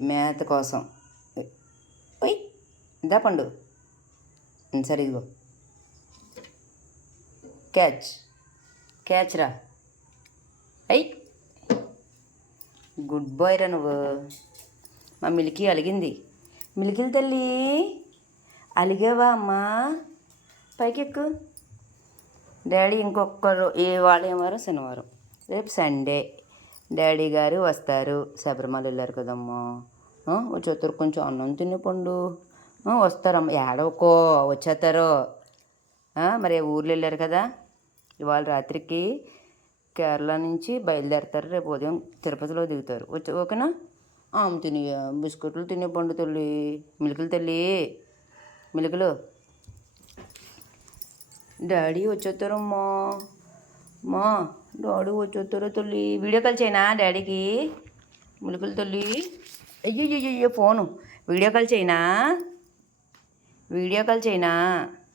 మేత కోసం. ఓయ్ ఇదా పండు. సరే ఇదిగో క్యాచ్. క్యాచ్ రా. అయ్ గుడ్ బాయ్ రా నువ్వు. మా మిలికి అలిగింది. మిలికిల తల్లి అలిగావా అమ్మా? పైకెక్కు. డాడీ ఇంకొకరు ఇవాళ ఏం వారం? శనివారం. రేపు సండే. డాడీ గారు వస్తారు. శబరిమల వెళ్ళారు కదమ్మా. వచ్చేస్తారు. కొంచెం అన్నం తిని పండు. వస్తారమ్మా. ఏడవకో, వచ్చేస్తారు. మరి ఊర్లో వెళ్ళారు కదా. ఇవాళ రాత్రికి కేరళ నుంచి బయలుదేరతారు. రేపు ఉదయం తిరుపతిలో దిగుతారు. ఓకేనా? తిని బిస్కెట్లు తినే పండు తల్లి. మిలికలు తల్లి. మిలికలు. డాడీ వచ్చేస్తారమ్మా. మా డాడీ వచ్చేస్తారో తల్లి. వీడియో కాల్ చేయనా డాడీకి? మిలికలు తల్లి. అయ్యో ఫోను. వీడియో కాల్ చేయనా? వీడియో కాల్ చేయనా?